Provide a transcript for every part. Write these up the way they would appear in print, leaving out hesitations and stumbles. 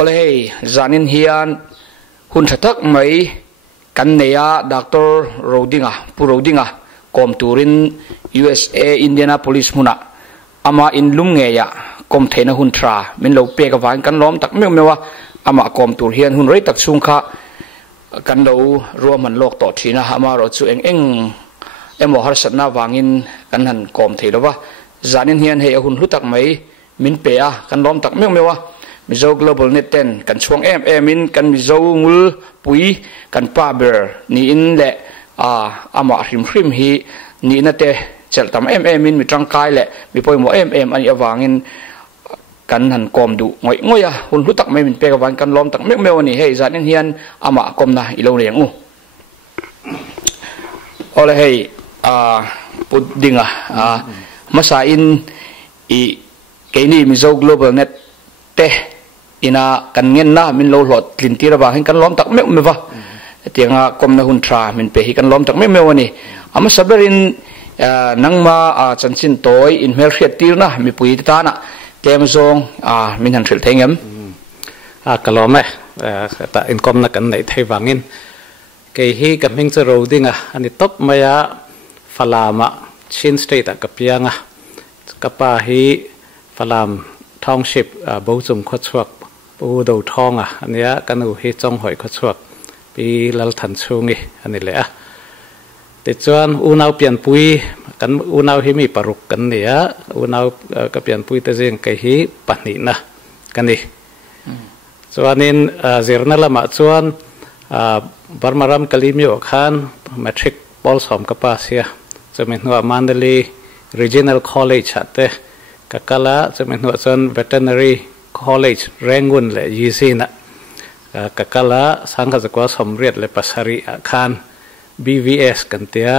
Oleh zanin hian hun thatak mai kan neya Dr. Purodinga kom turin USA Indianapolis muna ama in lum ngeya kom thena hun tra min lo pe ka wan kan lom tak mewa ama kom tur hian hun rei tak sungkha kan lo roman lok to thina ama ro chu eng emo har satna wangin kan han kom theilowa zanin hian he hun hlutak mai min pe a kan lom tak mewa mizo global net ten kan chuang in kan mizo ngul pui kan pa ber ni in le ama hrim hi ni na te cheltam in mi tangkai le mi poi mo ani awangin kan han kom du ngoya hun hutak mai min pe ka wan kan lom tak me ani hei zanin hian ama kom na ilo leng u ole hei puddinga masa in i keini mizo global net te ina kan ngen na min lo hlot tlintir ba hin kan lom tak me wa tianga kom na hun tra min pe hi kan lom tak me wani ama saberin nangma chanchin toy in mel khiat tir na mi pui ta na tem zong min han thil thengem kalome ta in kom na kan nei thei wangin ke hi ka ming che ro dinga ani top maya falama chin state ka pianga kapa hi falam township bozum khotsuak pu do thonga ania kanu hi chong hoi khotsuak pi lal than chungi ani le a te chuan unau pian pui kan unau hi mi paruk kan nia unau ka pian pui te jeng kai hi pani na kani chuanin zirna lama chuan barmaram kalimyo khan matric pol som ka pasia chumin huwa mandali regional college ate kakala chumin huwa chuan veterinary college rangun le yisina kakala sangha zakwa somriat le pasari khan BVS kantia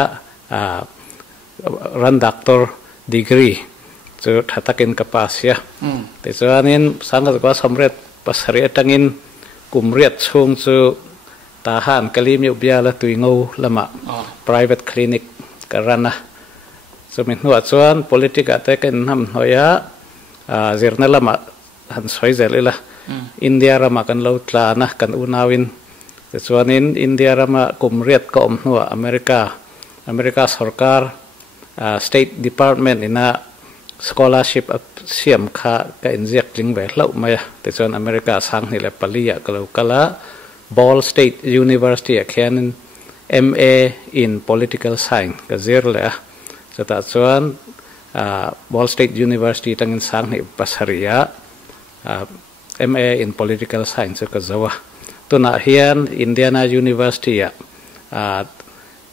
ran doctor degree chu thatakin kapasia te chuanin sangha zakwa somriat pasari atangin kumriat chung chu tahan kalim yu biala tuingo lama private clinic karana chumin huwa chuan politika te kan ham hoya zirna lama han soi zelila India rama kan lo tlana kan unawin chuanin India rama kumriat ka omhnuwa America sarkar state department ina scholarship siam kha ka injek ling ve hlau maya te chuan America sang ni le palia kalo kala Ball State University akhianin MA in political science ka zirle chata chuan Ball State University tangin sang ni pasaria MA in political science ka zawa tuna hian Indiana University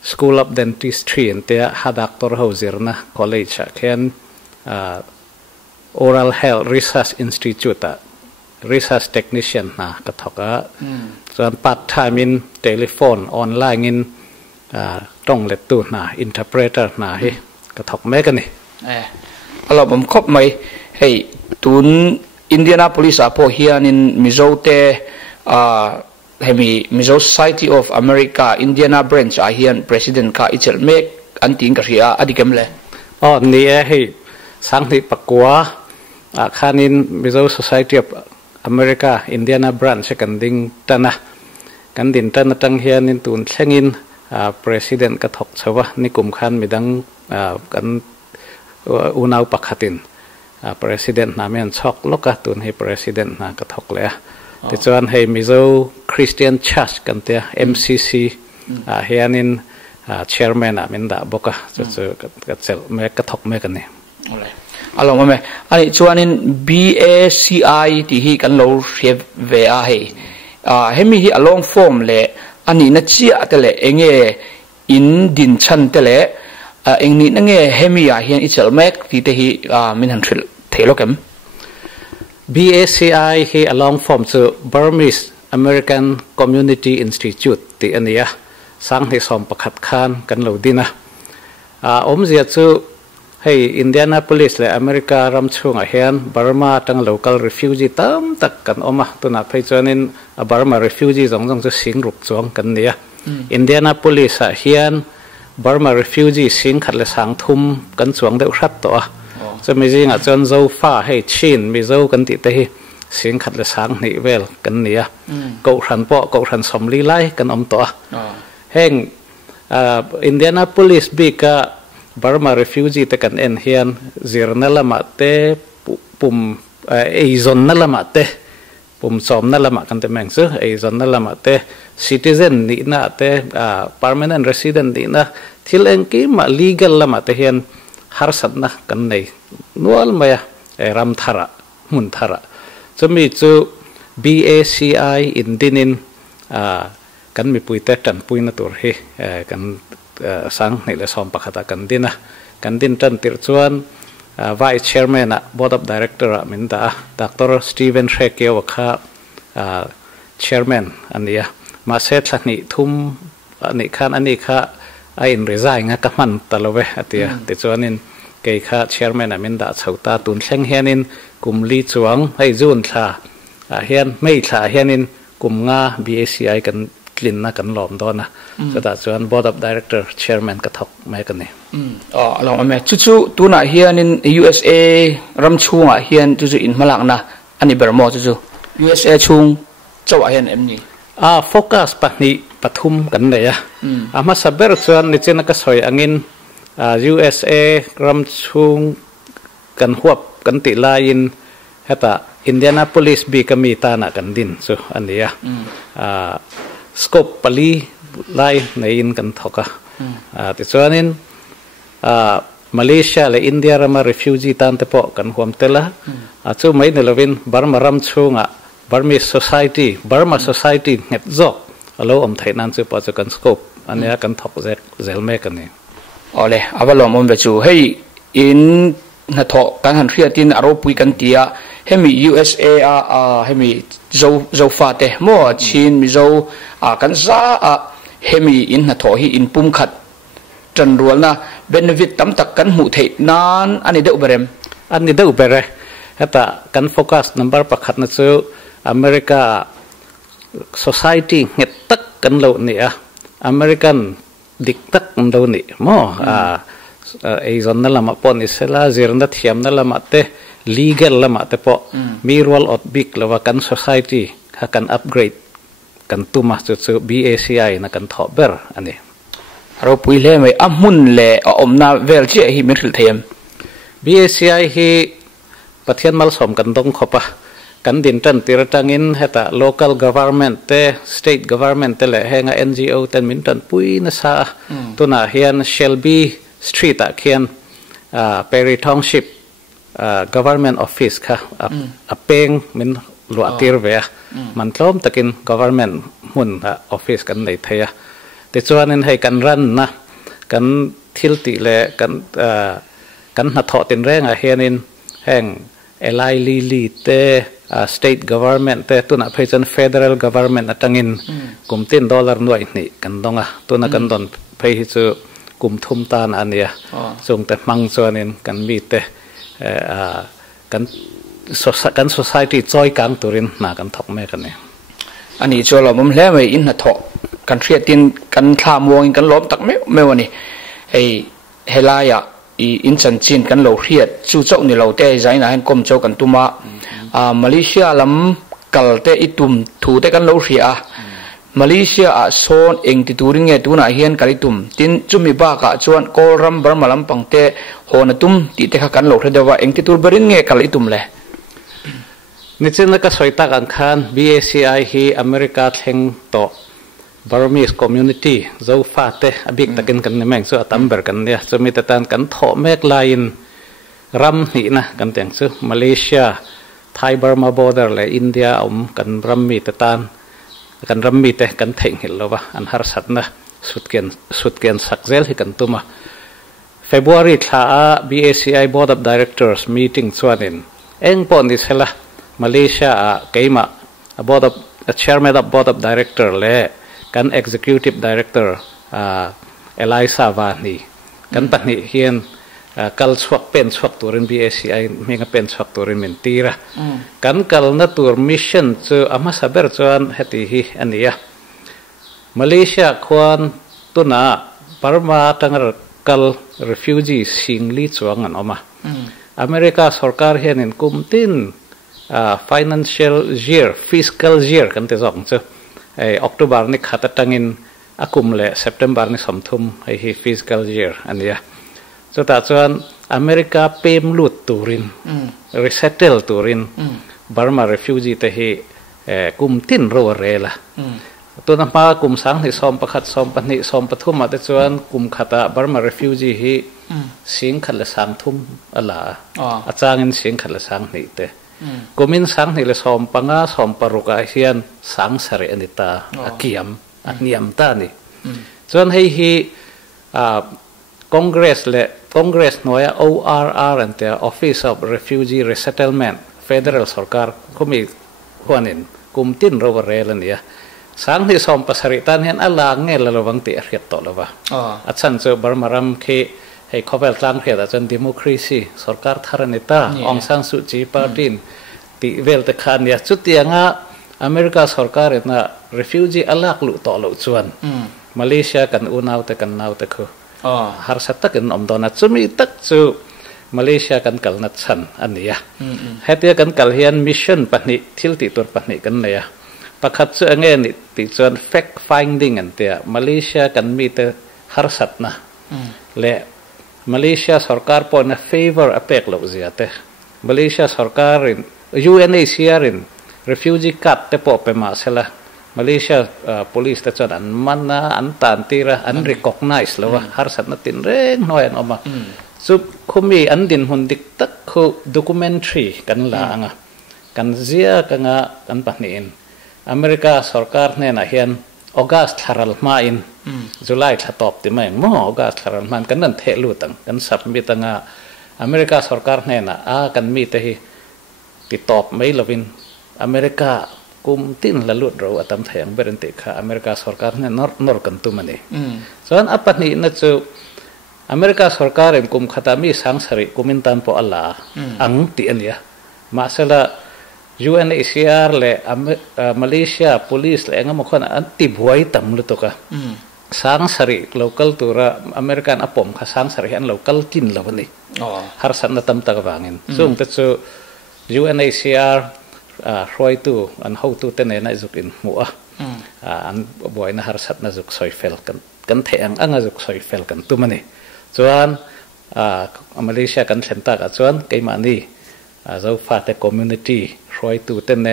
School of Dentistry ante ha doctor hozirna college khian Oral Health Research Institute research technician na ka thoka chuan part time in telephone online in tong le tu na interpreter na hi ka thok me ka ni alo bom khop mai hei tun Indianapolis apo hian in mizote hemi Mizo Society of America Indiana branch hian president ka ichel mek anting ka ria adikem le ni hei sangthi pakwa khanin Mizo Society of America Indiana branch kan ding tana kan din tana tang hian in tun thlengin president ka thok chawa nikum khan midang kan unau pakhatin president namen chok loka tun he president na ka thok le te chuan he Mizo Christian Church kan te MCC hianin chairman amin da boka chu ka chel me ka thok me kan ni along me ani chuanin BACI ti hi kan lo hrev ve a he hemi hi along form le ani na chia te le enge in din chan te le เองนี่นั่งเงเฮมีอาเฮียนอิจฉลเมกที่เตหีมินหันทริลเทโลเกม BACI ฮี along from to Burmese American Community Institute ที่อันนี้สร้างให้สมประคัดคานกันเหล่าดีนะเสียจูให้อินเดียนาโพลิสและอเมริการำช่วงอาเฮียนบาร์มาตั้ง local refugee ตั้มตักกันตัวนับไปจนนั้นบาร์มา refugee จงจะสิงรุกจวงกันเนี่ยอินเดียนาโพลิสอาเฮียนบาร์มา refugee สิงขัดและสังทุ่มกันจวงเดือดรัดตัวจะไม่จริงจนเจ้าฟ้าให้ชินมีเจ้ากันติดที่สิงขัดและสังนี่เวลกันเนี่ยกูรันปอกูรันสมลีไลกันตัวแห่งอินเดียนาโพลิสบีกบาร์มา refugee แต่กันเอ็นเฮียนจีรนัลมาเตปุ่มไอซอนนัลมาเตปุ่มสมนัลมากันแต่แมงซึไอซอนนัลมาเต citizen นี่นะเตpermanent resident นี่นะที่เล่นกี้มา legal ละมาเตเฮียนฮาร์สันนะกันในนัวลมาไอรัมทาระมุนทาระจะมีจู BACI อินดินินกันมีปุยเตตันปุยนัตัวเฮกันสังในเลสอมปะขัดกันดินะกันดินจันติรชวน Vice Chairman Board of Director มินดา Dr. Stephen Shekio ว่าข้า Chairman อันนี้มาเสร็จสักนี้ทุ่มอันนี้ข้าอันนี้ข้าไอ้อินรีไซน์งั้นก็มันตลอดเวอติติชวนินเกี่ยข้า Chairman มินดาชาวตาตุนเชงเฮียนินกุมลีจวงให้จูนท่าเฮียนไม่ท่าเฮียนินกุมงา BACI กันกลิ่นนะกันหลอมตัวนะสุดท้ายส่วน Board of Director Chairman ก็ทกไม่กันนี่ลองมาจู่ๆตัวน่ะเฮียนิน USA รำช่วงอ่ะเฮียนจู่ๆอินมาลักนะอันนี้เบอร์มอจู่ๆ USA ช่วงเจ้าเฮียนเอ็มนี่โฟกัสปะนี่ปฐุมกันเลยมาสับเบอร์ส่วนนี่เจนก็สวยอังินUSA รำช่วงกันหวบกันติลายินเหตุอินเดียนาโพลิสบีก็มีตาหนักกันดินสุอันนี้สกปปลีไล่ในอินกันทอกติดส่วนนี้มาเลเซียและอินเดียรามา refugee ตันเตปอกันความเตละจู่ไม่ในละวินบาร์มารำช่วงบาร์มี society เงียบจอกแล้วไทยนั่นจู่พอจะกันสกปอันนี้กันทอกเซลเมกันนี่เลยเอาไปลองมันไปจู่ให้อินนัทกันหันเรียตินอารมณ์ปุยกันเตียให้มี USA ให้มีเจ้าฟ้าเตะมั่วจีนมีเจ้ากันซาให้มีอินนัทให้อินปุ่มขัดจนรัวนะเบนวิตตั้มตักกันหูเทนั้นอันนี้เดือบเริ่มอันนี้เดือบเริ่มเหตุกันโฟกัสนับประคัดนั่นคืออเมริกา society เงียตักกันเหล่านี้อเมริกันดิกตักกันเหล่านี้มั่วไอ้ส่วนนั่นละมาปนอิสระจีรนัดเทียมนั่นละมาเตะ legal ละมาเตะปอมีรอลอดบิกแล้วว่ากัน society หากัน upgrade กันตุมาจุด BACI นักกันทอเบอร์อันนี้เราปุยเล่ไม่อามุนเล่อมนาเวลเจฮิมิลเทียม BACI ฮีประเทศมัลสมกันตรงขบะกันดินจันติรตังินเหตุ local government เต state government เตละแห่ง NGO เตมินจันปุยนะซาตัวน่ะเฮียน Shelby Street เขียนPerry Township government office ค่ะเป็งมินหลวงตีร์เวียมันล้อมตะกิน government หุ่น office กันในไทยแต่ส่วนนั้นให้กันรันนะกันทิลติเลยกันหัดถอดตินแรงเฮียนินแห่งEli Lilly เตstate government เตตัวน่ะเพื่อน federal government ตั้งอินกุมติน$หน่วยนี่กันตรงตัวน่ะกันโดนเพื่อที่จะกุมทุ่มตานอันนี้ส่งแต่มังส่วนนี้กันมีแต่กัน society จอยกลางตัวรินน่ากันทอกแม่กันเนี่ยอันนี้ชัวร์เราไม่แล้วไม่อินหัดถอกันเทียตินกันทามวงกันล้อมตักไม่วันนี้ไอ้เฮลายะอินสันจินกันเราเทียดจู่เจ้านี่เราเตะใจนะเห็นกลมเจ้ากันตุมามาเลเซียลำกัลเตะอิตุมถูเตะกันเราเทียมาเลเซียโซนเองติตูริงเงตุน่าเฮียนกันตุมตินจุมีบ้ากะชวนกอลรัมบาร์มาลำปังเตะโหนตุมติเตะกันเราเทียดว่าเองติตูบริงเงกันตุมเลยนี่จึงนักสวยตากันขัน BACI ฮีอเมริกาแห่งโต Burmese community เจ้าฟ้าเตะอบิกตะกินกันในแมงสุดตั้มเบอร์กันเนี่ยจะมีแต่ตานกันโถแมกไลน์รัมนี่นะกันแต่งซึ่งมาเลเซียไทยบาร์มาบอร์เดอร์และอินเดียกันรัมมีแต่ตานกันรัมมีแต่กันเถ่งเห็นแล้วว่าอันฮาร์สัตนะสุดเกียนสักเซลที่กันตุมา February ทลา BACI Board of Directors meeting ส่วนนึงเอ็งปนดิเสละมาเลเซียเกี่ยมา Board of Chairman of Board of Director และกัน Executive Director Elisa Vani กันปัจจุบันกัลสวักเป็นสวักตัวเรน BACI มีกันเป็นสวักตัวเรนเมนตีระกันกัลนัดตัวมิชชั่นจะอามาสับเบอร์จวนเหตุที่อันนี้มาเลเซียควรตัวน่ะปรมาตั้งกัล refugee สิงลีจวงอันออกมาอเมริกาสรการเห็นกุมตินfinancial year fiscal year กันที่สองเจ้าOctober นี่ขัดตั้งอินอากุมเล่ September นี่สมทุมfiscal year อันนี้สุดท้ายส่วนอเมริกาเพิ่มลุดตูริน resettle ตูรินบาร์มา refugee แต่เหกุมตินรัวเรล่ะตัวนั้นมากุมสังที่สมประคัดสมปนิสมปทุมมาแต่ส่วนกุมขัดบาร์มา refugee ฮีสิงขัดละสังทุมอะไรอาจารย์สิงขัดละสังนี่เตกุมินสังนี่ละสมปังอาสมปรุกอาเซียนสังสระอนิตาอาเกียมอันนิยมตานี่ส่วนให้Congress และ Congress หน่วย ORR อันเดีย Office of Refugee Resettlement Federal สรการเขามีหัวหนึ่งกุมตินเราเรื่องนี้สังที่สมภาษาริตันเห็นอะไรเงี้ยเราวังตีเรียดต่อแล้ววะอาจารย์เจ้าบาร์มารำคือให้เขาเป็นตั้งเรียดอาจารย์ดิโมครีซีสรการทารันิตาองซันสุจีปาร์ตินที่เวลต์ขันเนี่ยจุดที่ง่ะอเมริกาสรการเนี่ยนะ refugee อะไรกลุต่อแล้วชวนมาเลเซียกันอุณาวแต่กันนาวแต่คือharus takin omdonat sumi tak su Malaysia kan kal nat san ania hetia kan kal hian mission pani thil ti tur pani kan ne pakhat chu ange ni ti chuan fact finding an tia Malaysia kan mi te harsat na le Malaysia sarkar po na favor apek lo ziate Malaysia sarkar in UNHCR in refugee cut te po pe ma sela Malaysia police แต่จนอันมันนะอันตันตีระอัน recognize แล้วว่าหาสัตว์นัดตินเร่งหน่อยออกมาสุดเขามีอันดินหุ่นดิกตักเขา documentary กันหลังกันเสียกันปะนี่อเมริกาสรการเนี่ยนะเห็นออกัสทารัลมาอินจุลัยถ้าตอบติไม่มั่วออกัสทารัลมันกันนั่นเทลุตังกันสับมีตังอเมริกาสรการเนี่ยนะกันมีแต่ติดตอบไม่ละวินอเมริกากุมตินละลุดเราอัตมแทงเบรนติค่ะอเมริกาสรการเนี่ยนอร์กันตุมันนี่ส่วนอัปนี้นั่นจูอเมริกาสรการเองกุมขัดมีสังสริกุมินตันพออัลลาอังตีอันเนี้ยมาเสละ UNHCR และมาเลเซีย police และงั้นมันคนอันติบไว้ต่ำลุตุกะสังสริ local ตัวระอเมริกันอปมค่ะสังสริอัน local กินละวันนี้หาสันนัตมตะกวางินซึ่งแต่จู UNHCRรอยตัวอันเขาตัวเต้นในจุกินหัวอันบ่อยนะหาสัตว์นะจุกซอยเฟลกันแทงอันจุกซอยเฟลกันตัวมันนี่ส่วนมาเลเซียกันเซนตากส่วนไกมานี่เจ้าฟาเตคอมมูนิตี้รอยตัวเต้นใน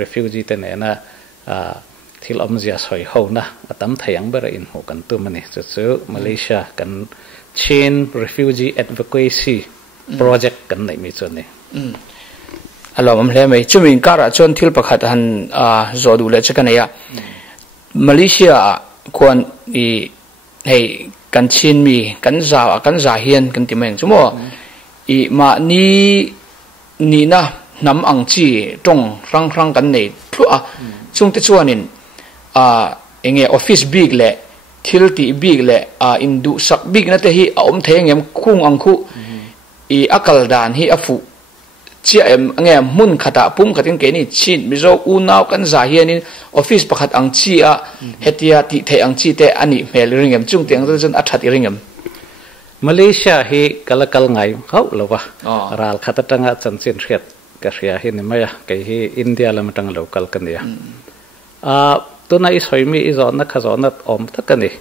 refugee เต้นในนะที่เราไม่จะซอยเขานะตั้มแทงเบอร์อินหัวกันตัวมันนี่ส่วนมาเลเซียกัน chain refugee advocacy project กันในมีส่วนนี้อารมณ์เลยไหมจุดมิงการะชนทิลประคัดหันจอดูเลยจะกันเนี่ยมาเลเซียควรให้กันชินมีกันจ่าเฮียนกันติเมงสมมติมานี่นะน้ำอังจีตรงรังกันเนี่ยทุกช่วงที่ช่วงนี้เงี้ยออฟฟิศบิ๊กเลยทิลตีบิ๊กเลยอินดูสักบิ๊กนั่นแต่ที่อมเทงยังคุ้งอังคุอักลดานที่อฟูเจ้าเงี้ยมุนขัดปุ่มขัดกันเกนี่ชินมิโซอุนาวกันจ่าเฮียนี่ออฟฟิศประคัดอังจีเฮติยาติเทอังจีเตอันนี้เมลริงเอ็มจุงเตียงตัวจนอัฐิริงเอ็มมาเลเซียเฮกัลไงเขาหรอวะรัลขัดตั้งจันทร์เสียนเรียดกระเสียเฮนี่ไม่อะไก่เฮอินเดียละมันตั้งโลกัลกันเนี่ยตัวนั้นอิสอยมีอิจอนนักขจรนัดอมทักกันนี่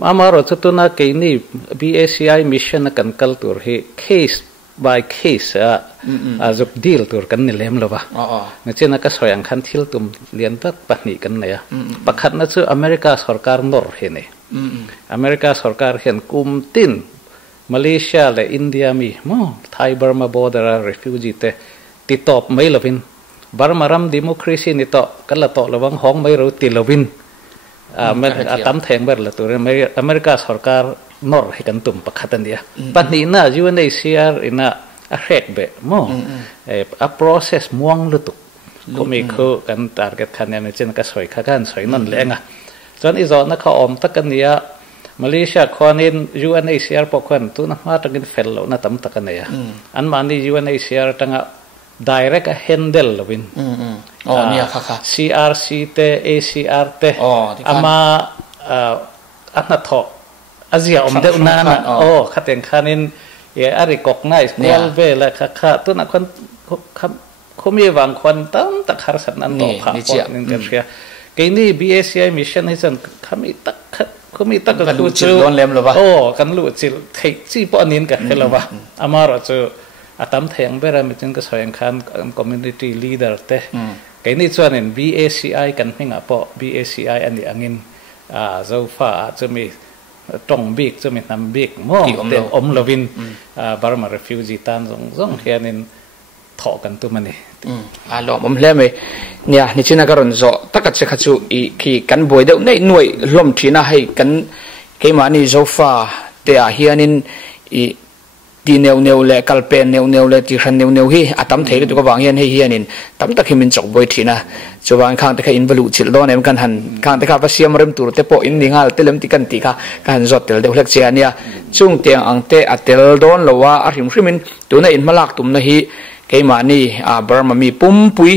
มามาเราจะตัวนั้นเกนี่ BACI mission กันกัลตัวเฮ case by case จุดดีลตัวกันนี่เล่มหรอวะนั่นเช่นนักสอยอังคันทิลตุมเลียนตักปนี่กันเนี่ยปักขัดนั่นคืออเมริกาสรการนอร์เฮนี่อเมริกาสรการเห็นกุมตินมาเลเซียและอินเดียมีมั้งไทยบาร์มาบอร์เดอร์ refugee เตติดต่อไม่ละวินบาร์มารัมดิโมครีซีนี่ต่อกันละต่อระวังห้องไม่รู้ติละวินตั้มแทงเบอร์ละตัวอเมริกาสรการ นอร์ให้กันตุ่มประคัตันเดียปัจจุบันUNHCRอินะอาเรกเบะโมprocess ม่วงลุตุก็มีคือกัน target คะแนนเช่นก็สวยข้ากันสวยนั่นแหละไงส่วนอีกส่วนนักข่าวตะกันเนียมาเลเซียคนนี้ UNHCR พวกคนตัวนั้นมาตั้งแต่ fellow นั่นตั้งตะกันเนียอันมันนี่ UNHCR ตั้ง direct handle ลวินเนี่ยค่ะ CRC เต ACR เตอามาอันนั้นทออาเซียอมเดอุนานะขัดเองคันนี้อะไรกอกไนส์กอลเวลค่ะตัวนักคนเขามีบางคนตั้งแต่คาร์สันนั่นต่อผ่านพอนี่กันเชียกินี่ BACI mission ให้ฉันเขามีตักกันรู้จิลกันรู้จิลเทจีปอนินกันเหรอวะอามาเราจะอาตั้มแทงเบรามิจังก็สวยงาม community leader เต้กินี่ส่วนนึง BACI กันไม่งับปอ BACI อันนี้อังินเจ้าฟ้าจะมีตรงบิ๊กจะมีน้ำบิ๊กมั่งเต็มลวินบาร์มา refugee ตันส่งเฮียนินถอกันตัวมันนี่ลองผมเล่ไหมเนี่ยนี่ชินักการณ์จะตักจะขัดจูอีที่กันบ่อยเดี๋ยวในหน่วยลมที่น่าให้กันเกี่ยมันนี่โซฟาแต่เฮียนินอีดีเนวเล่กัลเป็นเนวเล่ที่ขันเนวฮีอาตั้มเทก็ตัวบางเฮียนให้เฮียนินตั้มตะคิมินจบบ่อยที่นะจะวางข้างตะคิอินบลูจิลโดนเอ็มกันหันข้างตะคิภาษีมาเริ่มตัวเตปอินดิ่งหาเตลมติกันติค่ะกันจดเตลเดวเล็กเชียเนี่ยจุงเตียงอังเตอเตลโดนหรือว่าอาริมริมินตัวนั้นอินมาลักตุมนะฮีเกี่ยมันนี่บาร์มามีปุ่มปุย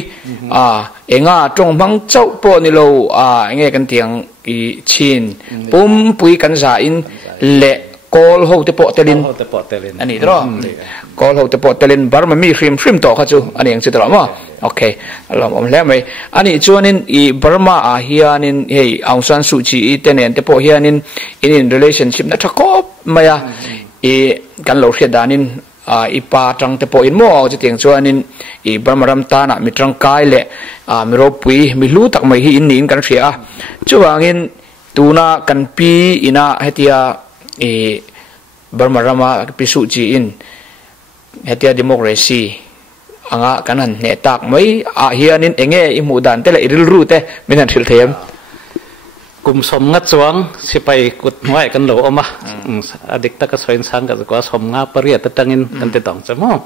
เองจงบังเจ้าปอนี่เราเงี้ยกันเตียงอีชินปุ่มปุยกันสาอินเละกอลโฮเตปอเตลินอันนี้ตรอกอลโฮเตปอเตลินบาร์มามีฟิมต่อค่ะจูอันนี้ยังสิตรอมั้งโอเคเราผมแล้วไหมอันนี้ชวนนินอีบาร์มาเฮียนินเฮ้ยองซันซูจีอีเตเนนเตปอเฮียนินอิน relationship นัทกอบมาอีกันเราเสียดานินอีปาจังเตปออินโมจะเตียงชวนนินอีบาร์มารัมตานะมีจังกายเละมีรบปุยมีลู่ตักไม่ฮีอินนินกันเสียชวนงินตูน่ากันปีอิน่าเฮติยาบาร์มารามาพิสูจน์อินเฮติยาดิโมคราซีอ่างกันนั่นเนตักไม่เฮียนินเองอิมูดันเตละอิริลรูเตไม่นั่นทิลเทียมกลุ่มสมงัดสวงสิไปกุดไว้กันหลอมาอดีตตะกสอยสังกับกว่าสมงาปริยตตังอินกันติดต่างจมูก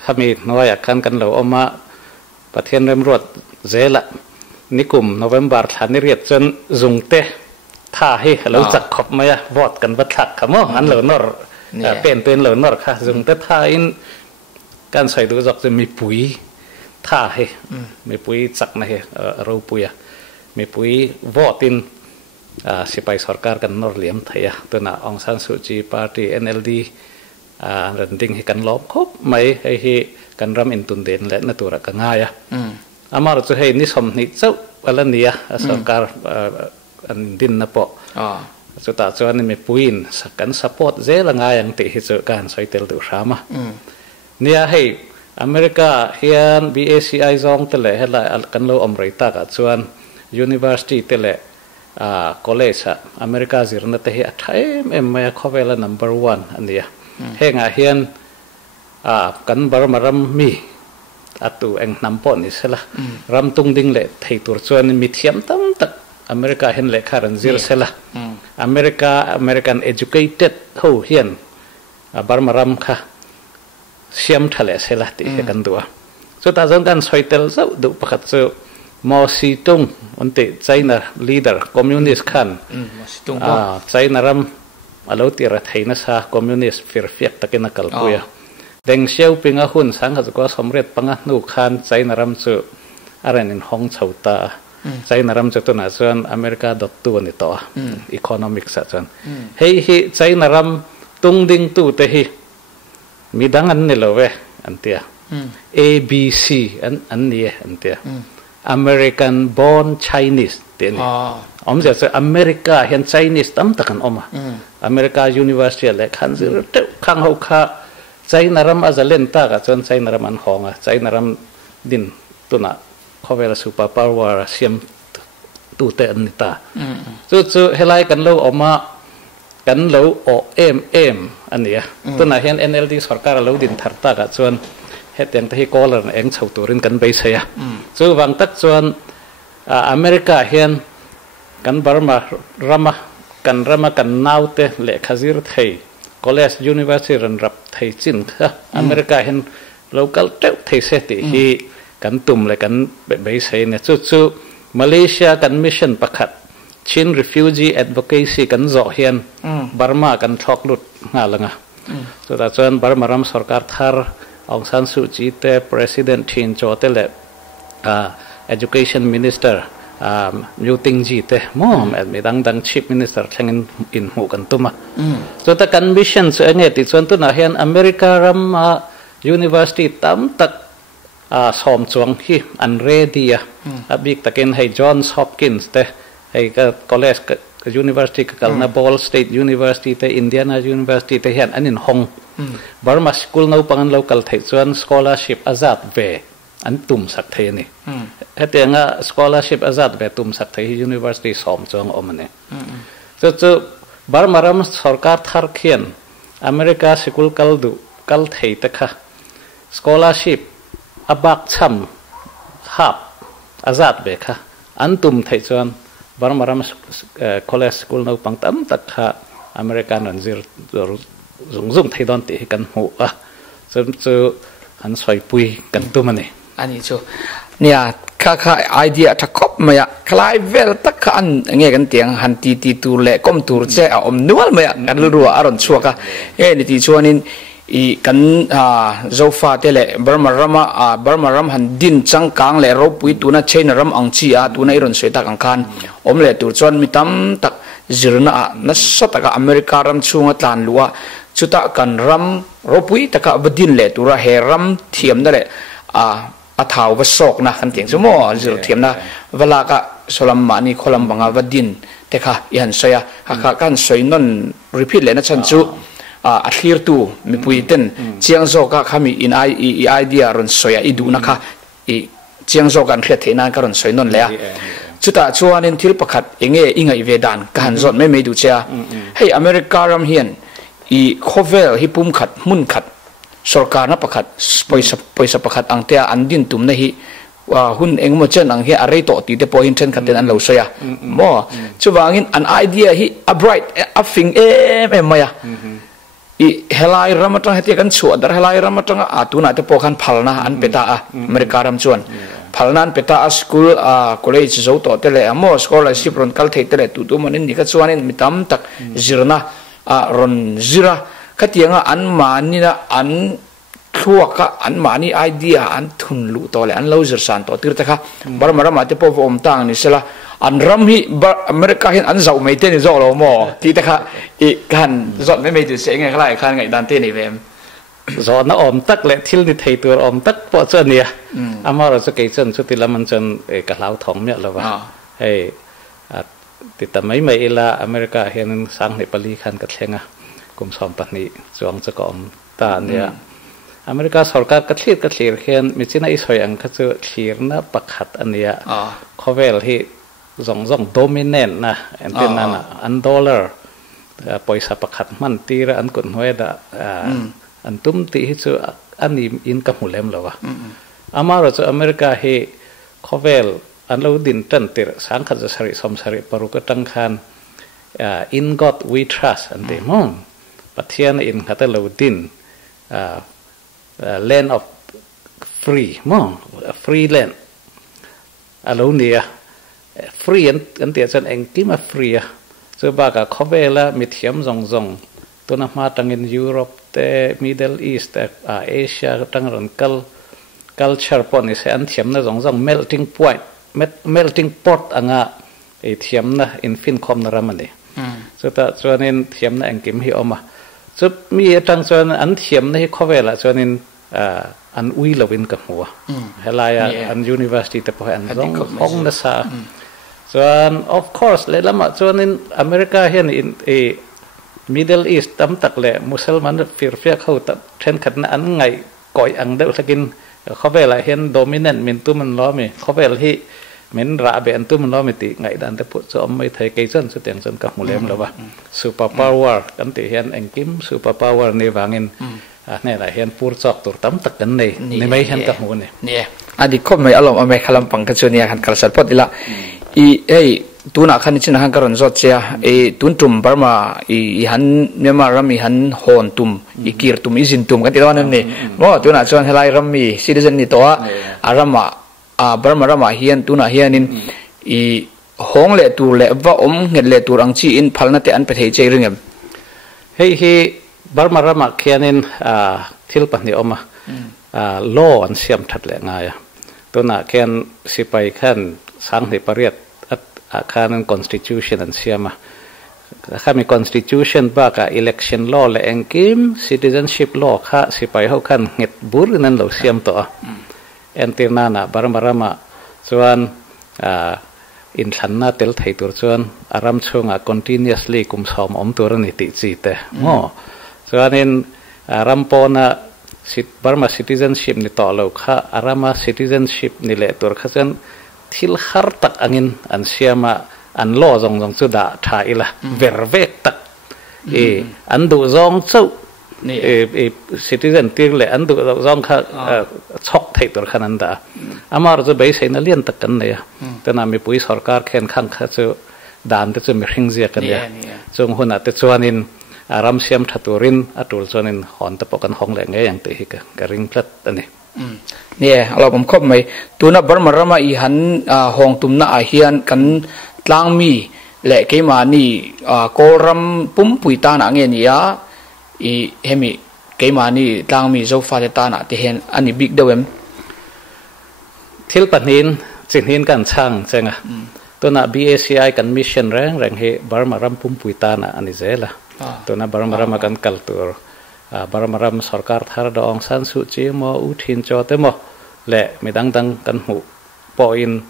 ข้ามีน้อยกันหลอมาประเทศเริ่มรวดเจละนิกุมโนเวมบาร์ทันนิเรียดจนจุงเตท่าให้เราจักขบมาวอดกันบัดทักขโมอันเหล่านอร์เป็นเหล่านอร์ค่ะจุงเตท่าอินการใส่ดูจักจะมีปุ๋ยท่าให้มีปุ๋ยจักนะให้เราปุ๋ยมีปุ๋ยวอดินสิไปสกัดกันนอร์เลียมไทยตัวน่ะองซันสุจีปาร์ตี้ NLD รันดิ้งให้กันล้อมครบไม่ให้กันรำอินตุนเด่นและนั่นตัวละก็ง่ายอามาเราจะให้นิสมนิเจ้าอะไรเนี่ยสกัดอันดินนะปะสุดท้ายส่วนนี้มีปุ๋ยสักกันสปอร์ตเจละง่ายอย่างที่เจอการใส่เตลดูรามาเนี่ยให้อเมริกาเฮียน BACI ซองเตลให้ละกันเราอเมริกากับส่วน University เตลcollege อเมริกาสิรนัตเฮียไทม์ไม่เข้าไปละ number 1อันนี้เฮงเฮียนกันบาร์มารำมีอัตุเองนำปอนี่เสละรำตุงดิ่งเละไทยตัวส่วนมีเทียมตั้มตักอเมริกาเห็นเละคารันซิลเสละอเมริกา American educated เขาเฮียนบาร์มารำค่ะเสียมทะเลเสละที่กันตัวสุดท้ายจนกันสอยเตลเจ้าดูประคัตเจ้ามอสีตุงอันที่ใจน่ะ leader communist ขันใจน่ะรำอาลูติระไทยนะซา communist ฟิร์ฟิกตะกินักกัลปุยเด้งเชียวปิงอาหุ่นสังกัดก็สำเร็จปังอ่ะนูขันใจน่ะรำเจ้าอะไรนินห้องเฉาตาใจน่ะรำเจ้าตัวน่ะส่วนอเมริกาดอกตัวนี่ต่อ economic สัจจ์เฮ้ยใจน่ะรำตุงดิ่งตู้เตhiมีดังอันนี้เลยอันเดีย ABC อันนี้อันเดีย American born Chinese เดียนี่อมจะ America เห็น Chinese ตั้มตะกันอมAmerica University เลยขันสิรเตข้างเขาข้าใจนารำอาจจะเล่นตากับจนใจนารำอันหองใจนารำดินตัวน่ะเขาเวลาซูเปอร์พาวเวอร์เสียมตู้เตอันนี้ตาจู่ๆให้ไล่กันเราออกมากันเราออกเอ็มอันนี้ตัวน่ะเห็น NLD สกัดเราดินทัดตากับจนเหตุอย่างที่กอลล์เองชาวตัวรินกันไปเสียจู่วังตัดจนอเมริกาเห็นกันบาร์มารำ กันรำกันนาวเตเลขซิรไทย college university รันรับไทยจินค่ะอเมริกาเห็น local เจ้าไทยเสติที่กันตุ่มเลยกันแบบใส่เนี่ยจู่ๆมาเลเซียกันมิชชั่นประคัดชิน refugee advocacy กันจ่อเฮียนบาร์มากันช็อกลุดงาลังอ่ะสุดท้ายจนบาร์มารำสรการทาร์องซันสุจีเต president ชินโจเตเลeducation minister มิวติงจีเตมอมไม่ดัง chief minister แข่งอินหูกันตุ่มอ่ะสุดท้ายกันมิชชั่นส่วนเนี่ยติดส่วนตัวน่ะเฮียนอเมริการำuniversity ตั้มตักสอมจวงที่อันเรดีอ่ะบิกตะเกนให้จอห์นส์ฮอปกินส์เตให้ก็college university ก็กันนะ Ball State University เตอินเดียนา University เตเห็นอันนี้ห้องบาร์มาสกูลนู้ปังเราคัลเทจวน scholarship อาซาดเวอันตุ่มสักเทนี่เหตุยังอ่ะ scholarship อาซาดเวตุ่มสักเท University สอมจวงอมันเนี่ยจะบาร์มารำสกัดทาร์เขียนอเมริกาสกูลคัลเทจเตค่ะ scholarshipอาบักช้ำฮับอาซาดเบค่ะอันตุ่มไทยจวนบาร์มารำcollege school นู้ปังตั้มตักค่ะอเมริกันนั่นจะรุ่งไทยดอนตีกันหัวจะอันสวยปุยกันตุ่มนี่อันนี้ชัวเนี่ยข้าไอเดียถ้าครบมาคล้ายเวลตักอันเงี้ยกันเตียงหันตีตูเล่ก้มตูเจ้าอมนัวมากันรัวอารมณ์ชัวค่ะนี่ที่ชัวนี่อีกันโจฟาเตเลบาร์มารำหันดินจังกังเลรูปุยตัวนั้นเชนรำอังชีอาตัวนั้นอิรันสวยตักอังคันอมเลตัวจวนมีตั้มตักจิรนานัสตักอเมริการำช่วงตานลัวชุดกันรำรูปุยตักบดินเลตัวเฮรำเทียมนั่นแหละอาถาววสกนะขันเตียงสมอจิรเทียมนะเวลากะสลัมมานีคอลัมบังบดินแต่ค่ะยันสวยค่ะกันสวยนั่นรีพีทเลยนะฉันจูอัดลีร์ตูมีพูดถึงเชียงโซก็ขามีอินไอเดียรุนสวยอีดูนะคะเชียงโซกันเครียดเทนันก็รุนสวยนั่นแหละชุดชัวนินทิลประคัดเองอิงไอเวดานการจดไม่ดูเชียให้อเมริการำเฮียนโคเวลฮิปุ่มขัดมุนขัดสรการนับประคัดปอยสับประคัดอังเตียอันดินตุ่มนี่ฮิหุ่นเองมั่วเจนอังเฮียอะไรต่อตีเดปอยน์เชนขัดเดินอันเหล่าเสียมั่วชัวอังอินอันไอเดียฮิอับไรท์อับฟิงมายาเฮลัยรามาตังเหตุกันชัวดเฮลัยรามาตังตัวนั้นจะพอกันพัลนะอันเปตาอเมริการำชวนพัลนั้นเปตาสกูลcollege โจโตเตเลอโมสกอลาชิปรอนคัลเทเตเลตัวมันนี่ก็ชวนนี่มิตามตักจิรนะรอนจิระขัดยังอันมานี่นะอันทั่วก็อันมานี่ไอเดียอันทุนลุตัวเลยอันเลวจิรสันตัวที่ตะค่ะบาร์มารามาจะพออมตังนี่เสละอันรำฮีอเมริกาเห็นอันเจ้าไม่เต้นเจ้าเราหม้อที่ตะค่ะอีกกันจอดไม่ดูเสียงไงคล้ายกันไงดันเต้นนี่เวมจอดน่ะอมตักเลยทิลนิไทยตัวอมตักพอเจอเนี่ยอามาเราจะเกิดจนสุดที่ละมันจนกระเหลาทองเนี่ยเราว่าให้ติดแต่ไม่ละอเมริกาเห็นสังในปรีคันกับเชงอ่ะกลุ่มสองปัจนี้จวงจะก่อมตาเนี่ยอเมริกาสรการกระเทียเห็นมิจินาอิสราเอลก็จะเขียนนะประคัดอันเนี้ยเขาเวลที่zong dominant na enten na an dollar poisa pakhat man tira an kun hoeda an tum ti hi chu an in ka mulem lawa amaro chu america he khovel an lo din tan tir sang kha sari som sari paru ka tang khan in god we trust and they mon pathian in khata lo din land of free mon free land alonia freeอันเดียจันเองที่มาฟรีอ่ะส่วนบางก็เขาเวลามีเทียมzongตัวนั้นมาตั้งในยุโรปแต่มิดเดิลอีสต์แต่เอเชียตั้งรันculture point นี่อันเทียมนะzong melting melting pot อ่ะไอเทียมนะอินฟินคอมนะรามันนี่ส่วนนี้เทียมนะเองกิมฮิออกมาส่วนมีตั้งส่วนอันเทียมนะที่เขาเวลาส่วนนี้อันอุ้ยเราวินกับหัวเฮลัยอัน university แต่พออันต้องห้องนะซะส่วน of course เลยละมาส่วนนี้อเมริกาเห็นอินMiddle East ตั้มตักเลยมุสลิมันฟิรเฟียเขาตัดเช่นขัดอันไงก่อยอังเดลสกินเขาเวลาเห็น dominant มินตุมันล้อมีเขาเวลาที่มินราเบนตุมันล้อมีติไงดันแต่พูดจะอมไม่ไทยเกยจนสุดอย่างจนกับมุเลมแล้วว่า super power กันติเห็นเองกิม super power ในวางินนี่แหละเห็นปูร์จอกตัวตั้มตักกันในไม่เห็นกับหัวเนี่ยอดีตคนไม่อารมณ์อเมริกาลำปังกันชนียกันกระสับพอดีละอี tu na khan chin han karon zot chia e tun tum Burma I han Myanmar ram I han hon tum I kir tum I zin tum kan ti don ni mo tu na chuan helai ram mi citizen ni to arama Burma rama hian tu na hianin I hong le tur le wa ngel le tur ang chi in phalna te an pe thei chei ringem hi Burma rama khianin thil pahni oma law an siam that le nga ya tu na khian sipai khan sang ni pariat khan constitution an siama khami constitution ba ka election law le engkim citizenship law kha sipai ho khan nget bur nan lo siam to entirna na Burma rama chuan in thanna tel thei tur chuan aram chunga continuously kum som om tur ni ti chi te mo chuan in rampona Burma citizenship ni to lo kha arama citizenship ni le tur kha chuan thil khar tak angin an siama an lo zong zong chu da tha ila vervek tak an du zong chu citizen tir le an du zong kha chok thei tur khanan da amar chu bei sein alian tak kan ne tana mi pui sarkar khen khang kha chu dan te chu mi hring zia kan ya chung huna te chuanin aram siam thaturin atul chuanin hon ta pokan hong le nge yang te hi ka ring plat aniเนี่ยเราผมครบไหมตัวนับบัรมารามาอีหันห้องตุ่มน่าอาเฮียนกันตลางมีและเกี่ยมานี่โกรัมปุ่มปุยตาหนังเงี้ยนี่อีเฮมิเกี่ยมานี่ตลางมีโซฟาเตตาหนักที่เห็นอันนี้บิ๊กเดวมทิลปันหินจินหินกันช่างใช่ไหมตัวน่ะ BACI กันมิชชั่นแรงเฮบัรมารัมปุ่มปุยตาหนักอันนี้เจล่ะตัวน่ะบัรมารามากันกัลตัวBurma ram sarkar thar da Aung San Suu Kyi mo uthin cho te mo le midang dang kan hu po in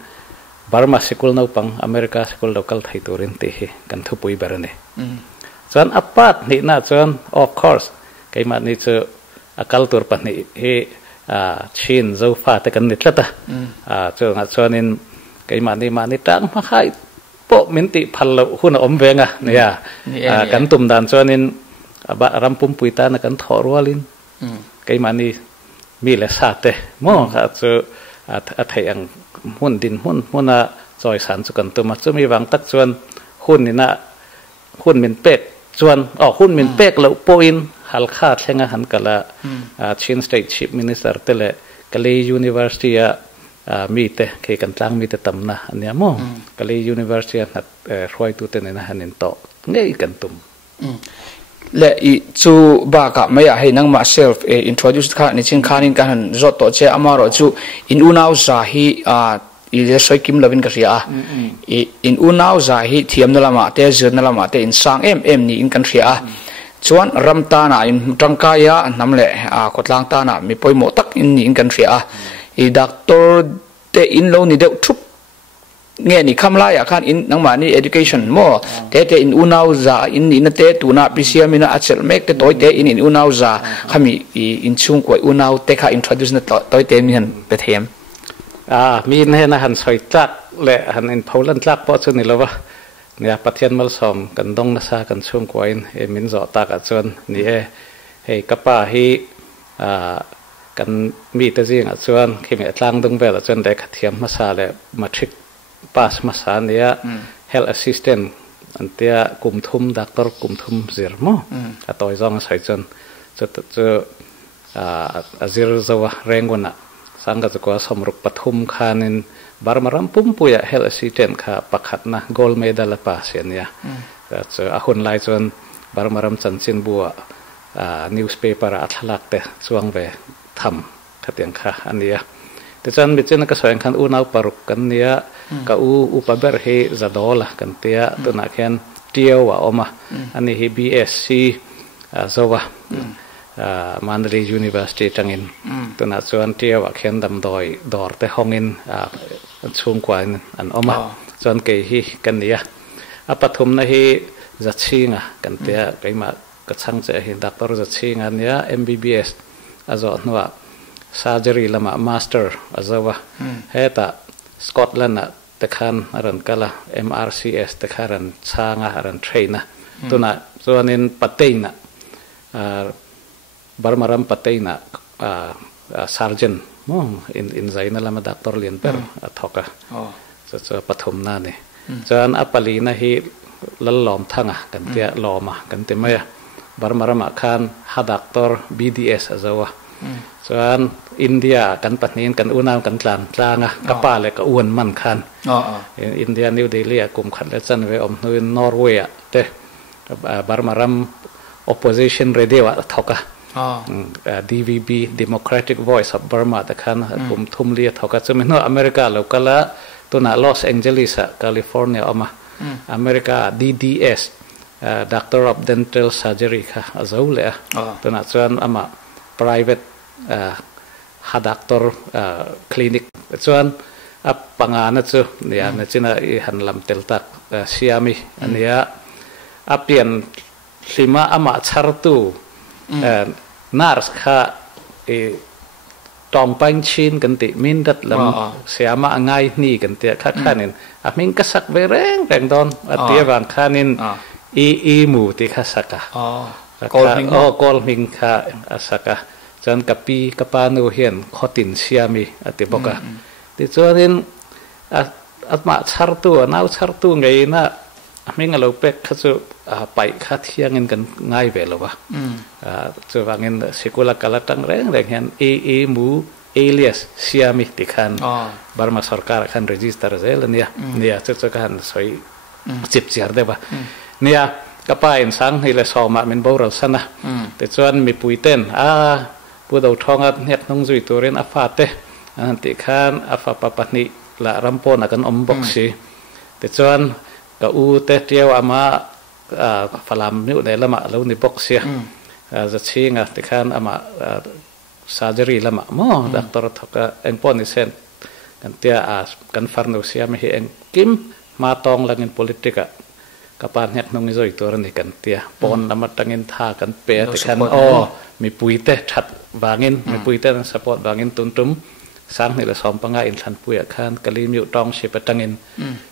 Burma sikul no pang America sikul local thai turin te hi kan thu pui barane chuan apat ni na chuan of course keima ni chu akal tur pa ni he chin zo fa te kan ni tlata chuan chuanin keima ni ma ni tang ma khai po min ti phal lo hun om venga nia kan tum dan chuanin ram pum puita na kan thor walin kai mani mi le sa te mo kha chu a thei ang hun din huna choi san chu kan tu ma chu mi wang tak chuan hun ni na hun min pek chuan hun min pek lo poin hal kha thlenga han kala Chin State Chief Minister tele Kali University mi te ke kan tlang mi te tamna ania mo Kali University hat roi tu te na hanin to ngei kan tum le I chu ba ka maya he nang ma self introduce kha ni chin khanin kan zot to che amaro chu in unau za hi I le soi kim lovin ka ria in unau za hi thiam na lama te zir na lama te in sang em ni in kan ria chuan ram ta na in tangka ya nam le kotlang ta na mi poi mo tak in ni in kan ria I doctor te in lo ni de thup nghe ni khamla ya khan in nang mani education mo te in unau za in ni na te tu na pcm ina achel mek te toy te in unau za khami in chung ko unau te kha introduce na toy te mi han pe them mi ne na han soi tlak le han in Poland tlak po chu ni lowa nia pathian mal som kan dong na sa kan chung ko in min zo ta ka chon ni he kapa hi kan mi te jing a chuan khime tlang dung vel chon de khathiam ma sa le matric pass masania health assistant antia kumthum doctor kumthum zirmo atoi zong sai chon chu azir zawa rengona sanga chu ko somruk pathum khanin Burma ram pumpuya health assistant kha pakhatna gold medal pa siania chu ahun lai chon Burma ram chanchin bua newspaper athlak te chuang ve tham khatiang kha ania te chan mi chen ka soeng khan unau paruk kan nia ka upaber he zadola kan tia tuna khen tiowa oma ani he BSc zowa Mandalay University tangin tuna chuan tiowa khen dam doi dor te hongin chung kwan an oma chuan ke hi kan nia apathum na hi zachinga kan tia kaima ka chang che hi doctor zachinga nia MBBS azo nuwa surgery lama master azawa heta Scotland na te khan aran kala MRCS te kharan changa aran traina tuna chuanin pateina Burma ram pateina surgeon mo in zaina lama doctor lian per athoka so pathum na ne จนอัปลีนะฮีลลอมทั้งอ่ะกันเตียลอมากันเตียไม่บารมารมาคันฮัดดักตอร์ BDS อาจจะว่าจนอินเดียกันปัจจุบันกันอุณามกันกลางอ่ะกป้าเลยก็อ้วนมันคันอินเดียนิวเดลีกลุ่มขัดและจันเวอมนุนนอร์เวย์เตะบารมารม opposition radio อ่ะทอกะDVB Democratic Voice of Burma แต่คันกลุ่มทุ่มเลียทอกะจะไม่นออเมริกาแล้วก็ละตัวน่ะลอสแองเจลิสแคลิฟอร์เนียออกมาอเมริกา DDS Doctor of Dental Surgery ค่ะอาจจะเลยตัวน่ะส่วนอามา private doctor clinic ส่วนปังงานนั่นจูเนี่ยนั่นจีน่าหันลำเตลตักเสียมีอันนี้เปลี่ยนสิมาอามาชาร์ตูนาร์สค่ะตองปังชินกันติมินดัดลำเสียมาง่ายนี่กันเตียข้าข้านินมิงกษักเวแรงแรงดอนเตียบางข้านินอีหมูติข้าสักกอลมิงข้าสักจนกับปีกับปานูเฮียนขอตินเสียมีติบอกะติจวนนินมาชาร์ตูน่าชาร์ตูไงนะมิงเราเป็กเขาจะไปข้าเที่ยงกันง่ายเวลวะจะว่าเงินสิกุลกาลตั้งแรงเห็นหมูเอเลียสเสียมิติคันบารมาสร์การคันรีจิสตาร์เซลเนี่ยจะกันสวยจิบเสียร์ได้ปะเนี่ยก็ไปอินสังให้เลยสอบมาเป็นบอร์สันนะแต่ส่วนมีปุยเต้นผู้ดาวทองเนี่ยน้องจุยตัวเรนอาฟาเตอันติคันอาฟาปปัตนิละรัมโพนักันอมบ็อกซีแต่ส่วนก็อูเตเทียวอามาฝรั่งนี่ในละมาแล้วในบ็อกซี่จะชี้งาติคันอามาsurgery ละมาดักตอร์ทักเอ็งปอนิเซนกันเตียกันฟาร์โนเซียไม่เห็นกิมมาตองลังอิน politika กับปานเนี่ยน้องนิโซอีตัวนี้กันเตียปอนละมาตั้งอินท่ากันเปียติคันมีปุยเตชัดบางอินมีปุยเตนั้น support บางอินตุ้มสร้างนี่ละสอมปังงาอินทันปุยคันกะลีมิวตองเชปตั้งอิน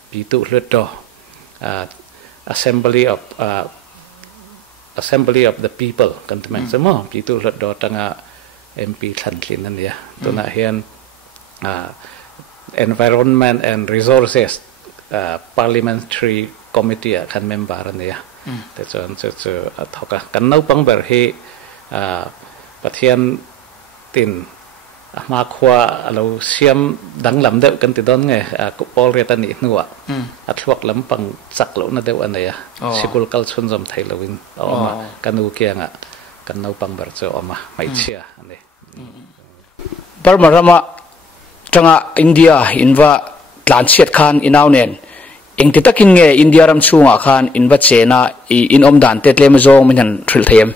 ปีตุเลือดดอAssembly of the People กันทำไมสมอปีตุลดอตั้งMP ทันลินนั่นเนี่ยตัวน่ะเห็นEnvironment and Resources Parliamentary Committee คันเมมเบอร์เนี่ยแต่ส่วนจะทอกกันนับปังเบอร์ให้ประเทศตินมาขวาเราเสียมดังลำเดียวกันติดดอนไงกุปอลเรียตันอีกนัวอัดพวกลำปังสักเหล่านั่นเดียวอันไหนสิกุลกัลชนจำไทยเราวินออกมากันอูเกียงกันนับปังเบอร์จะออกมาไม่เชื่ออันนี้บาร์มารามาจังอินเดียอินว่าหลานเชียดคันอินเอาเนนอิงติดตักอินเงอินเดียรำชูงอาคันอินว่าเจน่าอินอมดานเตเลมโซมันยันทริลเทียม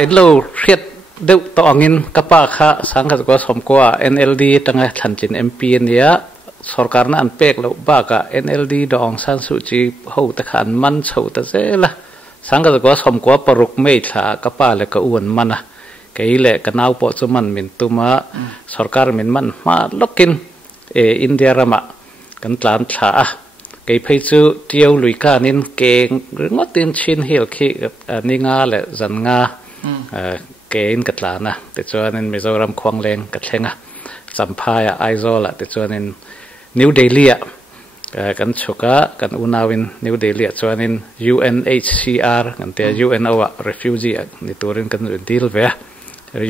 อินเราเรียดเดี๋ยวต่อเงินกับป้าค่ะสังกัดก็สมกว่า NLD ตั้งแต่ทันจิน MP เนี่ยสรการนั้นเป็กแล้วบ้ากับ NLD ดองสันสุจีหูตะขันมันเฉาตะเจละสังกัดก็สมกว่าปรุกไม่ถ่ากับป้าเลยก็อ้วนมันนะก็อีเละก็น่าปวดสมันมินตุมาสรการมินมันมาล็อกกินอินเดียรามากันตามถ่าก็ไปจูเที่ยวลุยกานินเก่งหรืองดตินชินเฮียขี้นี่งาและจันงาเกณฑ์กัดลานะแต่ส่วนนั้นมิโซรัมควงแรงกัดเชงอ่ะสัมภาระไอโซละแต่ส่วนนั้นนิวเดลีอ่ะกันชุกะกันอุนาวินนิวเดลีส่วนนั้น UNHCR กันแต่ UNO อ่ะ refugee นี่ตัวนึงกันดีลเวะ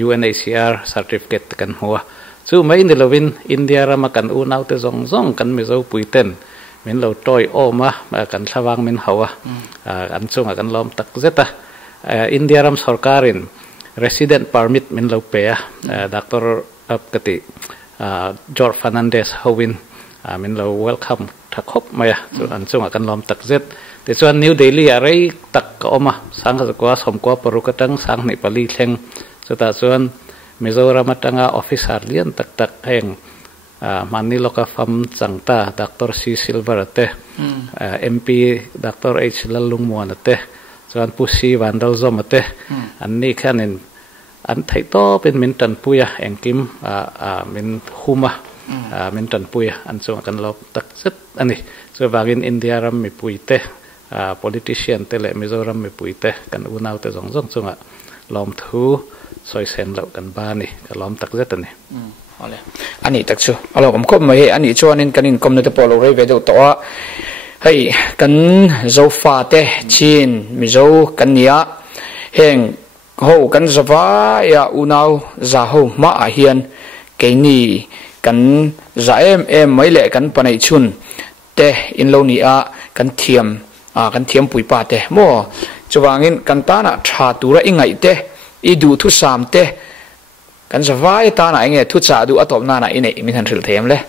UNHCR certificate กันหัวสู้ไม่ในเราวินอินเดียรามากันอุนาวแต่ซองกันมิโซปุยเต้นมินเราต่อยโอมากันสว่างมินหัวอันช่วงกันล้อมตักเจตอินเดียรามสรการินresident permit มินเราเปียดักตอร์กติจอร์จฟานันเดสฮาวินมินเรา welcome ทักคบมาอันช่วงกันล้อมตักเจ็ดแต่ส่วนนิวเดลีอะไรตักก็ออกมาสังกัดกว่าสมกว่าปรุกตั้งสังในปารีเชงสุดท้ายส่วนมิโซรามัตั้งออฟฟิศอาร์เลียนตักแห่งมันนี่เราก็ฟังจังตาดักตอร์ซีซิลเวอร์เตMP ดักตอร์เอชลัลลุงมัวเตส่วนผู้ซีวันเราจอมเตอันนี้แค่นั้นอันไทยโตเป็นมินตันปุยเองกิมมินฮูมามินตันปุยอันส่วนกันเราตักซึดอันนี้ส่วนบางอินเดียรัมมีปุยเตpolitician เตเลมิโซรัมมีปุยเตกันอุณาวเตส่งส่งล้อมทูซอยเซนเหล่ากันบ้านนี่ก็ล้อมตักซึดอันนี้ อันนี้ตักชูเอาเราผมก็ไม่อันนี้ชวนกันอินคอมเนตปอลเลยไปดูตัวให้กันโซฟาเตชินมิโซกันเนียเฮงโหกันสบายอุณาวจะโหมาเฮียนเกนี่กันจะไม่เละกันปนัยชุนเตอินโลนีอากันเทียมกันเทียมปุยปาเตโมจะวางินกันตานะชาตูระอิงไงเตอีดูทุสามเตกันสบายตาหน่ะไงทุสาดูอัตบนาหน่ะอินเอมิทันถึงเทียมเลย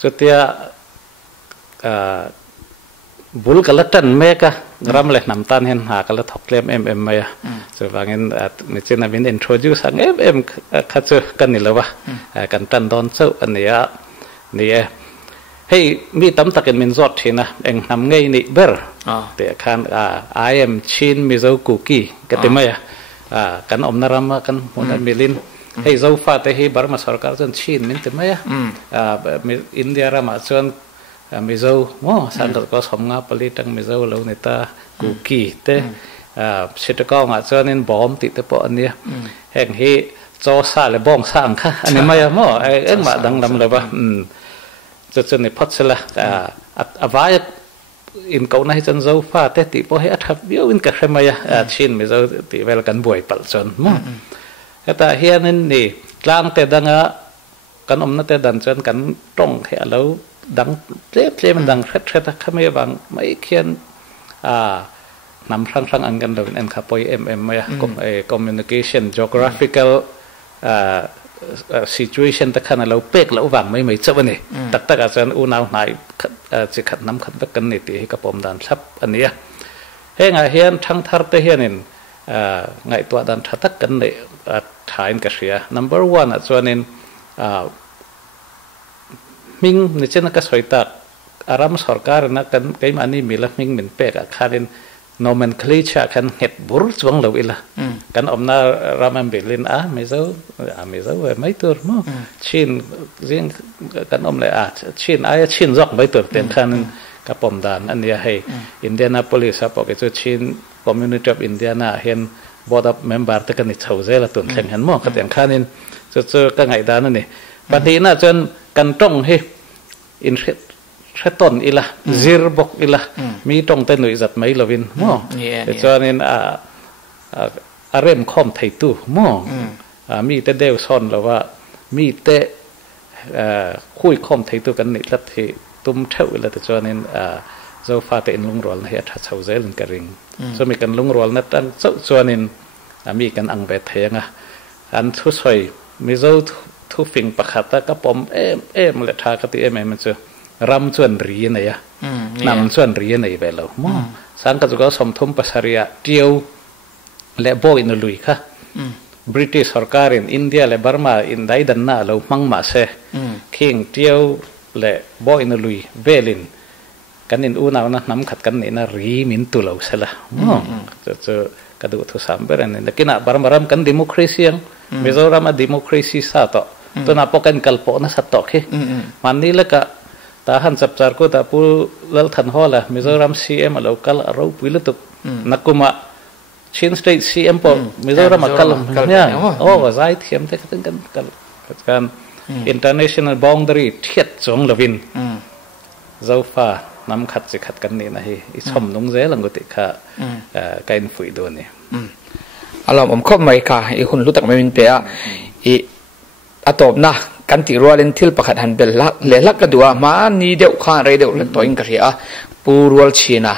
สุดที่บุลกัลตันเมกะรำเลยนำตันเห็นหากัลทอกเลียมมาจะว่างั้นนี่จะนำอินโทรดิวสั่งข้าเจอกันนี่แล้ววะกันตันดอนเจ้าอันนี้นี่ให้มีตั้มตะกันมินจอดที่นะเองนำไงนี่เบอร์แต่คันI am Chinมิโซกุกี้ก็ติมากันอมนารามกันมุนันมิลินให้เจ้าฟ้าแต่ให้บาร์มาสกัดจนชินมินติมาอินเดียรามาจนมิโซโอ้สังกัดก็สมงาผลิตตั้งมิโซแล้วนี่ตากุกี้เตสิทธิ์ก็มาจนนินบอมติดแต่ปอันนี้แห่งที่โจซาเลยบ้องสั่งค่ะอันนี้ไม่อะมั่วเอ็งมาดังดำเลยปะจนในพัดเสละอวัยอินเกาหลีจนเจ้าฟ้าแต่ติพอให้อัฐบิวอินกับใครมาชินมิโซติเวลกันบ่อยปัลจนมั่วแต่เฮียนั่นนี่กลางแต่ดังกันอมนั่นแต่ดันจนกันตรงเฮียแล้วดังเจ็บมันดังเช็ดข้าไม่บังไม่เขียนนำครั้งอันกันเราเป็นขับไปมาcommunication geographical situation ตะขันเราเป๊กเราหวังไม่เจ้าวันนี้ตักอาจารย์อุณาวไหนจะขัดน้ำขัดกันนี่ตีให้กับผมดันซับอันนี้เฮ้ยไงเฮียนทั้งทาร์เตเฮียนินไงตัวดันทักกันเนี่ยถ่ายกันเสีย number one ส่วนนึงมิงนี่เช่นนักสวยตักอารามสรการนักกันไอ้มันนี่มีละมิงเหมือนเป็กอะคันnomenclature กันเห็ดบุรุษวังเราอีละกันอมนารามันเบลินไม่เจ้าไม่ตัวมั้งชินเรื่องกันอมเลยชินชินจอกไม่ตัวเต็มคันกับผมดานอันนี้ให้อินเดียนาโพลิสบอกว่าชิน community of India น่ะเห็น board of member ตะกันนี่เท่าเจละตุนแข่งขันมั้งกับแต่คันนี้จะกันไงดานนั่นนี่ปฏิน่าจนกันต้องให้อินเทแค่ต้นอีละซีร์บกอีละมีตรงเต้นหนุ่ยจัดไม่ละวินมั่วแต่จอนี่เริ่มคอมไทยตู้มั่วมีแต่เดวซอนแล้วว่ามีแต่คุยคอมไทยตู้กันนี่ละที่ตุ้มเท่าละแต่จอนี่เจ้าฟ้าแต่อินลุงรัวเนี่ยทัดเช้าเจริญกระริงส่วนมีกันลุงรัวนั่นตั้งเจ้าจอนี่มีกันอังเบทเทียงอันทุสอยมีเจ้าทุฟิงประคัตก็ปมเลยทากติมันจะรำส่วนรีเนี่ยนำส่วนรีเนี่ยไปแล้วมั่งสังกัดก็สมทบภาษาเรียเดียวและโบอินลุยค่ะบริติชสรการอินเดียและบาร์มาอินไดดันน่าเรามั่งมาเสคิงเดียวและโบอินลุยเบลินกันอินอูนาวนะน้ำขัดกันนี่นะรีมินตุเราเสละมั่งจะกระดูกทุสามเบรนนี่กินอ่ะบาร์มารำกันดิโมคราซียังมิโซรามาดิโมคราซีสัตว์ตัวนับกันกัลปนะสัตว์ขี้มันนี่ละก็tahan sabcar ko tapu lal than hola Mizoram CM local aro pilutuk nakuma Chin State CM po Mizoram akal ya oh zai thiam te kan international boundary thiet chong lovin zofa nam khat chi khat kan ni na hi i chom nung je lang goti kha kain fui do ni alom om khop mai ka i hun lutak mai min pe a i atop naกันติรัวเล่นทิลประคัดหันเบลลักเล่ลักกระดัวมานี่เดียวข้าเรเดียวเล่นตัวอิงกระเรียปูรัวชีนะ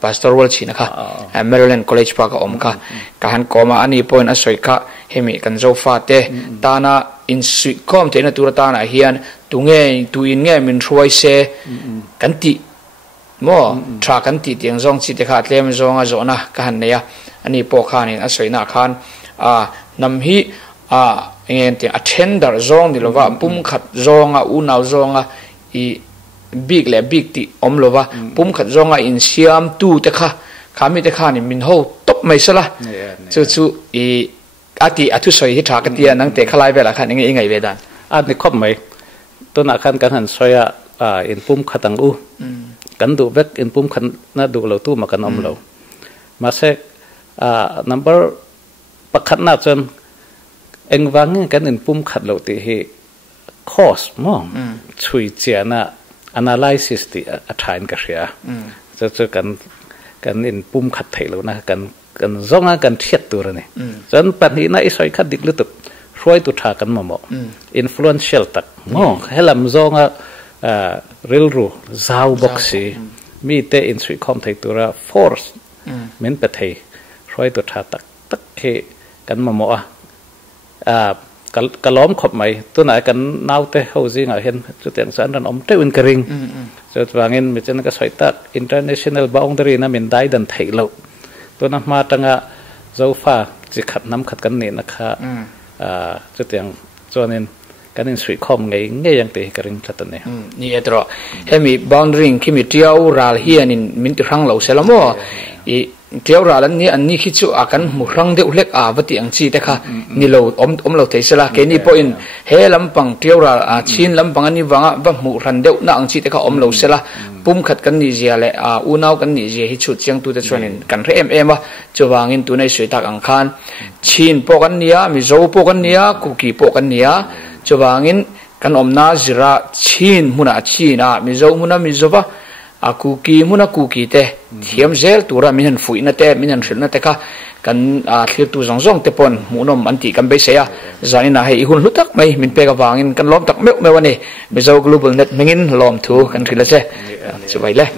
พาสตอรัวชีนะค่ะเมริแลนด์คอลเลจปากอมค่ะการกอมาอันนี้พอยน์อสวยค่ะเฮมิกันโจฟาเตตานาอินสุคอมเทนตัวตานาเฮียนตุงเงยตุอินเงยมินช่วยเซกันติโม่ทรากันติเตียงซองจิตขาดเลี้ยมซองอ่ะจนะกันเนี่ยอันนี้พอข้านี่อสวยนะคันนำฮีเงี้ยที่ attender ซองนี่เราว่าปุ่มขัดซองอุณาวซองอีบิ๊กและบิ๊กที่อมเราว่าปุ่มขัดซองอินเซียมตู้แต่ค่ะขามีแต่ค่ะนี่มินโฮตบไม่ใช่ละจู่ๆอีอาทิอาทุสอยที่ถากันเตียนังแต่ขลายไปละค่ะยังไงเวดานอันนี้ครบไหมตัวนักขันกันหันสอยอินปุ่มขัดตังกันดูเวกอินปุ่มขัดน่าดูเราตู้มากันอมเรามาเสกnumber ประคัดน่าจน เอ็งวังกันอินปุ่มขัดเราตีเหคอสมั้งช่วยเจน่ะ analysis ที่อัฐานกันเสียจะกันอินปุ่มขัดไทยเรานะกันจ้องกันเทียดตัวนี่จนปัจจุบันไอ้สอยขัดดิกลุตุช่วยตัวทากันมาหมด influential ตักมั้งให้ลำจ้องเรื่องรู้ซาวบ็อกซี่มีแต่อินสุยคอมไทยตัวละforce เหมือนประเทศช่วยตัวทาตักเหกันมาหมดกล้อมขบไหมตัวไหนกันน่าวเตะเขาจริงเห็นจุดอย่างสันนันอมเตวินกริงจุดว่าเงินมิจฉาก็สวยตัก international boundary นั้นมันได้ดันไทยเราตัวนั้นมาตั้งเจ้าฟ้าจะขัดน้ำขัดกันเนี่ยนะคะจุดอย่างส่วนนี้กันอินสุยคอมไงยังเตะกริงชัดเนี่ยนี่เอตรอเฮมี boundary คิมิเที่ยวราลเฮียนินมินติรังเราเสร็จแล้วมั้งเที่ยวราลันนี้อันนี้คิดว่ากันมุรังเดือดเล็กวัติอังซีแต่ค่ะนี่เราเราเทสละแค่นี้พออินเฮลำปังเที่ยวราชินลำปังอันนี้วังว่ามุรันเดือดน่าอังซีแต่ค่ะเราเสละปุ่มขัดกันนี่เจียเลยอุณาวกันนี่เจียฮิชุดเชียงตัวเด็ดส่วนนี้กันเริ่มว่าจะวางินตัวในสวยตากอังคารชินพอกันนี้มิโซพอกันนี้คุกกี้พอกันนี้จะวางินกันนาจิระชินมุนาชินมิโซมุนามิโซว่าคุกกี้มุนาคุกกี้เตะเทียมเซลตัวเรามิหันฝุ่ยนั่นเตะมิหันฝุ่นนั่นเตะค่ะกันเทียบตัวจงเตะปนมุนอมอันที่กันไปเสียจานี่นะให้อีหุ่นลุตักไม่มินเปกวางินกันล้อมตักเมื่อวันนี้มิโซ global net มิงินล้อมถูกันคือละเซ่สบายเลย